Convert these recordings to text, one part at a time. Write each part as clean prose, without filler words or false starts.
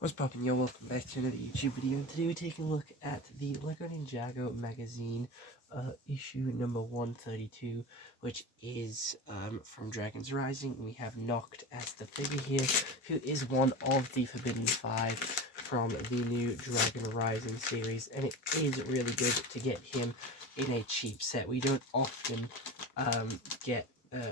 What's poppin', yo? Welcome back to another YouTube video, and today we're taking a look at the LEGO Ninjago magazine, issue number 132, which is from Dragon's Rising. We have Noct as the figure here, who is one of the Forbidden Five from the new Dragon Rising series, and it is really good to get him in a cheap set. We don't often get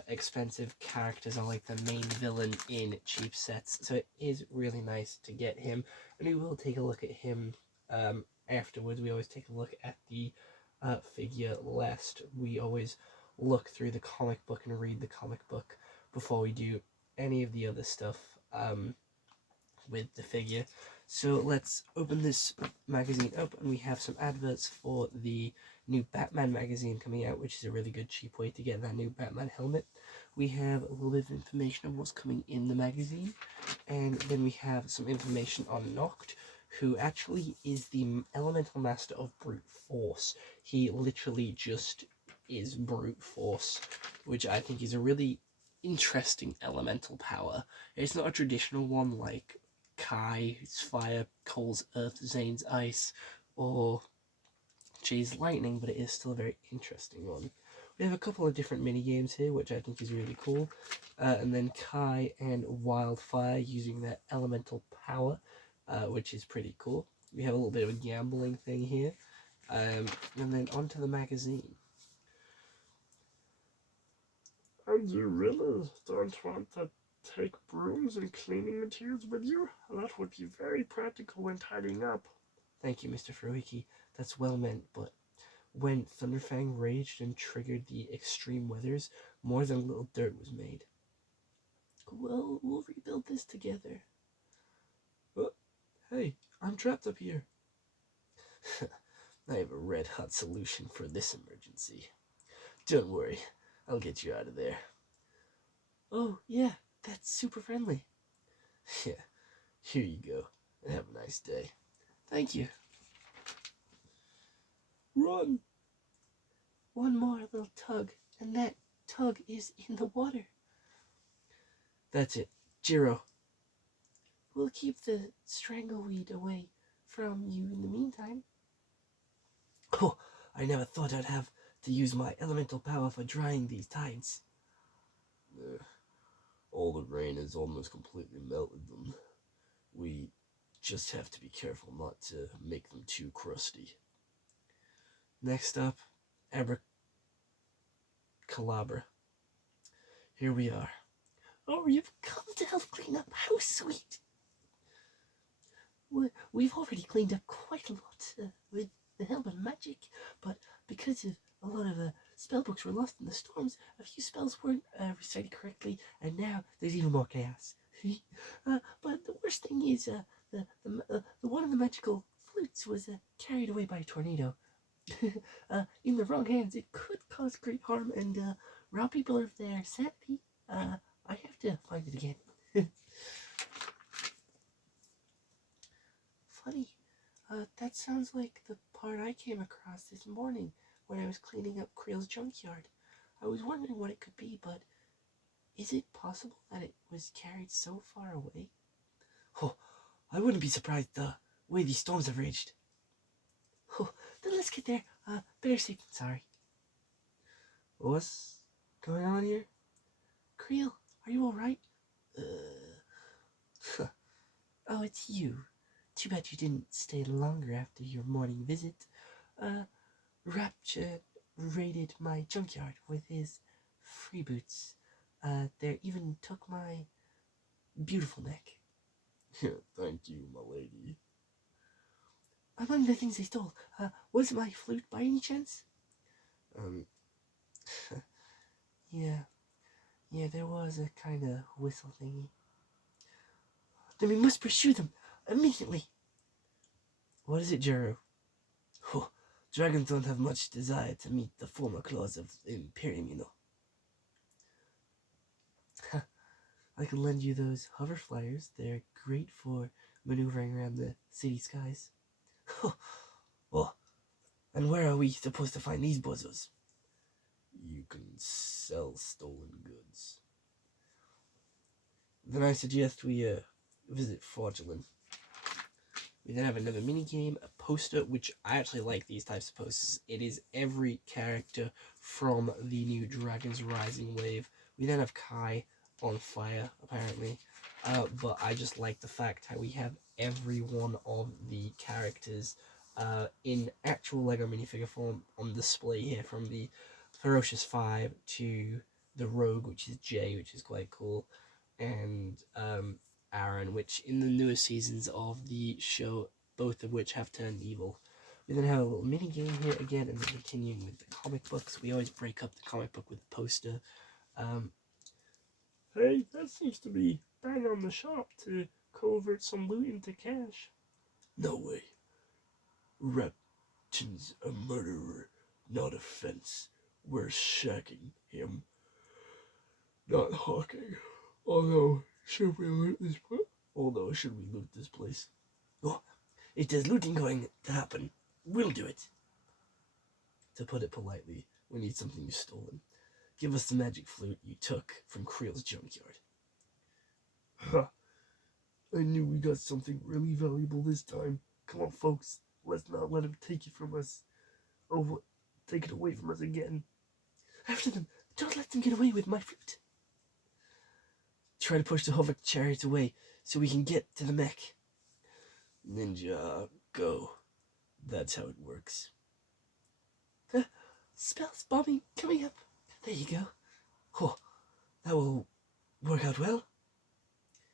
expensive characters are like the main villain in cheap sets, so it is really nice to get him, and we will take a look at him afterwards. We always take a look at the figure last. We always look through the comic book and read the comic book before we do any of the other stuff with the figure. So let's open this magazine up, and we have some adverts for the new Batman magazine coming out, which is a really good cheap way to get that new Batman helmet. We have a little bit of information of what's coming in the magazine, and then we have some information on Noct, who actually is the elemental master of brute force. He literally just is brute force, which I think is a really interesting elemental power. It's not a traditional one like Kai's fire, Cole's earth, Zane's ice, or Jay's lightning, but it is still a very interesting one. We have a couple of different mini games here, which I think is really cool, and then Kai and Wildfire using their elemental power, which is pretty cool. We have a little bit of a gambling thing here, and then onto the magazine. And you really don't want to take brooms and cleaning materials with you? That would be very practical when tidying up. Thank you, Mr. Furuiki. That's well meant, but when Thunderfang raged and triggered the extreme weathers, more than a little dirt was made. Well, we'll rebuild this together. Oh, hey, I'm trapped up here. I have a red-hot solution for this emergency. Don't worry, I'll get you out of there. Oh, yeah, that's super friendly. Yeah, here you go, and have a nice day. Thank you. Run! One more little tug, and that tug is in the water. That's it. Jiro. We'll keep the strangleweed away from you in the meantime. Oh, I never thought I'd have to use my elemental power for drying these tides. All the rain has almost completely melted them. We just have to be careful not to make them too crusty. Next up, Abracalabra. Here we are. Oh, you've come to help clean up. How sweet. We've already cleaned up quite a lot with the help of magic, but because of a lot of spell books were lost in the storms, a few spells weren't recited correctly, and now there's even more chaos. But the worst thing is the one of the magical flutes was carried away by a tornado. In the wrong hands, it could cause great harm and rob people of their sanity. I have to find it again. Funny. That sounds like the part I came across this morning when I was cleaning up Creel's junkyard. I was wondering what it could be, but is it possible that it was carried so far away? Oh, I wouldn't be surprised the way these storms have raged. Oh, then let's get there. Better safe than sorry. What's going on here? Creel, are you alright? Oh, it's you. Too bad you didn't stay longer after your morning visit. Rapture raided my junkyard with his freeboots. They even took my beautiful neck. Thank you, my lady. Among the things they stole, was my flute by any chance? Yeah, there was a kind of whistle thingy. Then we must pursue them immediately. What is it, Jiro? Oh, dragons don't have much desire to meet the former claws of Imperium, you know. I can lend you those hover flyers. They're great for maneuvering around the city skies. Oh, and where are we supposed to find these bozos? You can sell stolen goods. Then I suggest we visit Fraudulent. We then have another mini game, a poster, which I actually like these types of posters. It is every character from the new Dragons Rising wave. We then have Kai on fire, apparently. But I just like the fact how we have every one of the characters in actual Lego minifigure form on display here, from the Ferocious 5 to the Rogue, which is Jay, which is quite cool, and Aaron, which in the newer seasons of the show, both of which have turned evil. We then have a little mini game here again, and then continuing with the comic books. We always break up the comic book with a poster. Hey, that seems to be bang on the shop to convert some loot into cash. No way. Repton's a murderer, not a fence. We're shacking him, not hawking. Although, should we loot this place? Oh, if there's looting going to happen, we'll do it. To put it politely, we need something you've stolen. Give us the magic flute you took from Creel's junkyard. Ha! I knew we got something really valuable this time. Come on, folks. Let's not let him take it from us. Oh, take it away from us again. After them. Don't let them get away with my flute. Try to push the hover chariot away so we can get to the mech. Ninjago. That's how it works. Spells bombing coming up. There you go. Oh, that will work out well.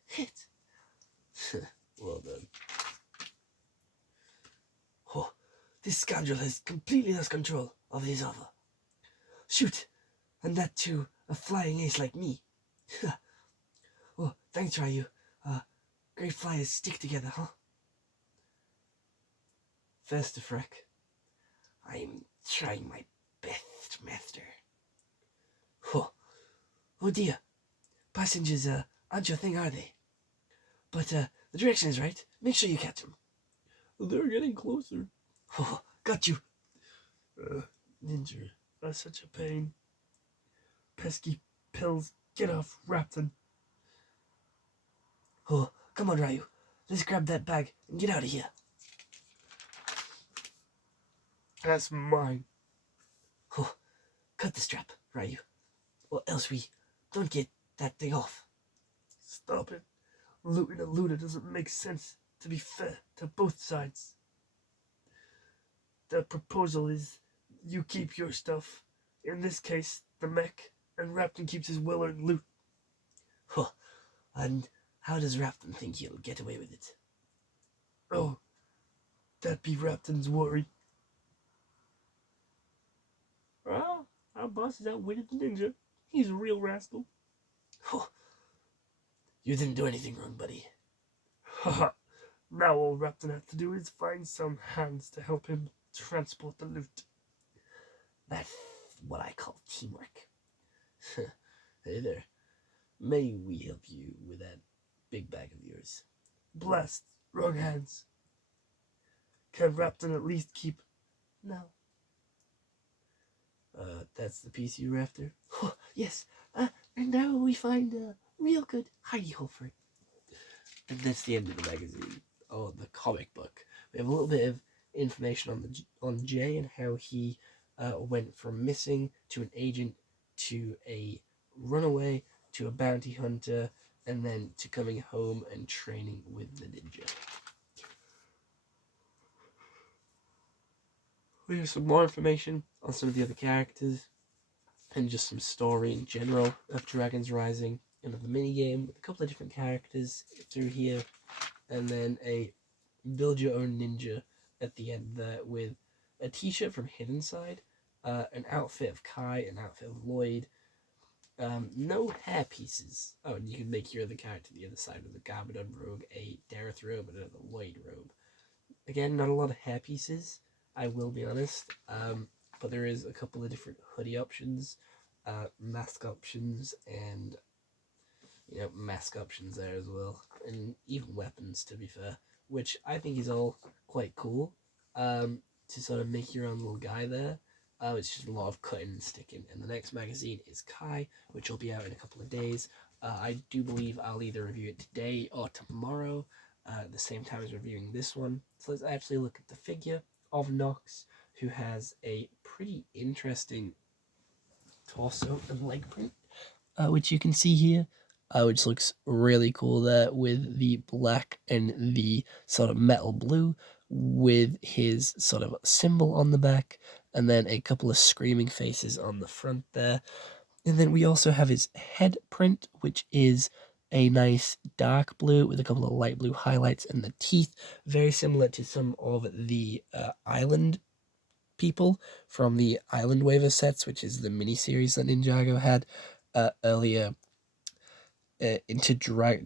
Hit. Well done. Oh, this scoundrel has completely lost control of his hover. Shoot, and that too, a flying ace like me. Oh, thanks, Ryu. Great flyers stick together, huh? First, Freck. I'm trying my best, master. Oh dear. Passengers aren't your thing, are they? But the direction is right. Make sure you catch them. They're getting closer. Oh, got you. Ninja, that's such a pain. Pesky pills, get off, Rapton. Oh, come on, Ryu. Let's grab that bag and get out of here. That's mine. Oh, cut the strap, Ryu. Or else we don't get that thing off. Stop it. Looting a looter doesn't make sense, to be fair to both sides. The proposal is you keep your stuff, in this case, the mech, and Rapton keeps his well-earned loot. Oh, and how does Rapton think he'll get away with it? Oh, that be Rapton's worry. Well, our boss has outwitted the ninja. He's a real rascal. Oh, you didn't do anything wrong, buddy. Haha. Now all Rapton has to do is find some hands to help him transport the loot. That's what I call teamwork. Hey there. May we help you with that big bag of yours? Blast, wrong hands. Can Rapton at least keep... No. That's the piece you're after? Oh, yes. And now we find a real good hidey hole for it. And that's the end of the magazine. Oh, the comic book. We have a little bit of information on Jay and how he went from missing to an agent to a runaway to a bounty hunter and then to coming home and training with the ninja. We have some more information on some of the other characters and just some story in general of Dragons Rising. Another minigame with a couple of different characters through here, and then a build your own ninja at the end there with a t-shirt from Hidden Side, an outfit of Kai, an outfit of Lloyd, no hair pieces. Oh, and you can make your other character the other side with a Gabadon robe, a Dareth robe, and another Lloyd robe. Again, not a lot of hair pieces, I will be honest, but there is a couple of different hoodie options, mask options, and mask options there as well, and even weapons, to be fair, which I think is all quite cool, to sort of make your own little guy there. It's just a lot of cutting and sticking, and the next magazine is Kai, which will be out in a couple of days. I do believe I'll either review it today or tomorrow. at the same time as reviewing this one. So let's actually look at the figure of Nox, who has a pretty interesting torso and leg print, which you can see here, which looks really cool there with the black and the sort of metal blue with his sort of symbol on the back, and then a couple of screaming faces on the front there. And then we also have his head print, which is a nice dark blue with a couple of light blue highlights, and the teeth very similar to some of the island people from the Island Waver sets, which is the mini series that Ninjago had earlier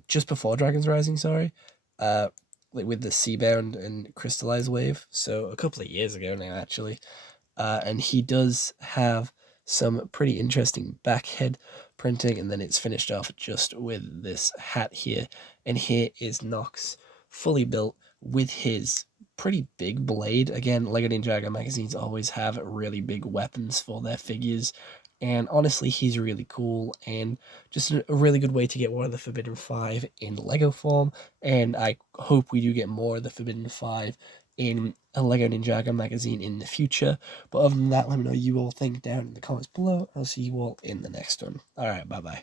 just before Dragons Rising, sorry, like with the Seabound and Crystallized Wave. So a couple of years ago now, actually. And he does have some pretty interesting back head printing, and then it's finished off just with this hat here. And here is Nox fully built with his pretty big blade. Again, LEGO Ninjago magazines always have really big weapons for their figures, and honestly, he's really cool and just a really good way to get one of the Forbidden Five in Lego form. And I hope we do get more of the Forbidden Five in a LEGO Ninjago magazine in the future. But other than that, let me know what you all think down in the comments below. I'll see you all in the next one. Alright, bye bye.